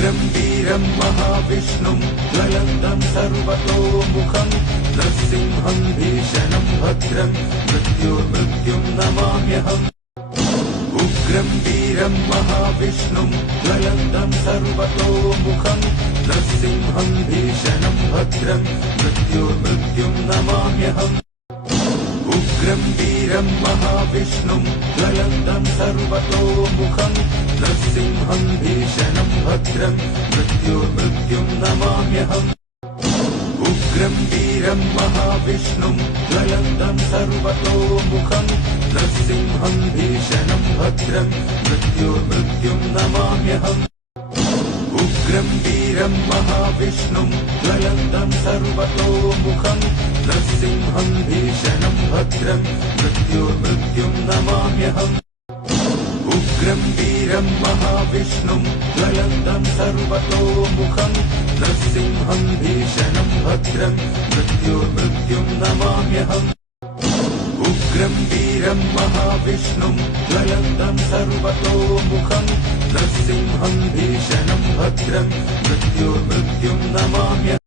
उग्रं वीरं महाविष्णुं ज्वलन्तं सर्वतोमुखं नृसिंहं भीषणं भद्रं मृत्युर्मृत्युं नमाम्यहम्। उग्रं वीरं महाविष्णुं ज्वलन्तं सर्वतोमुखं नृसिंहं भीषणं भद्रं मृत्युर्मृत्युं नमाम्यहम्। उग्रं वीरं महाविष्णुं ज्वलन्तं सर्वतोमुखं नृसिंहं भीषणं भद्रं मृत्युर्मृत्युं नमाम्यहम्। उग्रं वीरं महाविष्णुं ज्वलन्तं सर्वतोमुखं नृसिंहं भीषणं भद्रं मृत्युर्मृत्युं नमाम्यहम्। उग्रं वीरं महाविष्णुं ज्वलन्तं सर्वतोमुखं नृसिंहं भीषणं भद्रं मृत्युर्मृत्युं नमाम्यहम्। उग्रं वीरं महाविष्णुं ज्वलन्तं सर्वतोमुखं नृसिंहं भीषणं भद्रं मृत्युर्मृत्युं नमाम्यहम्। उग्रं वीरं महाविष्णुं ज्वलन्तं सर्वतोमुखं नृसिंहं भीषणं भद्रं मृत्युर्मृत्युं नमाम्यहम्।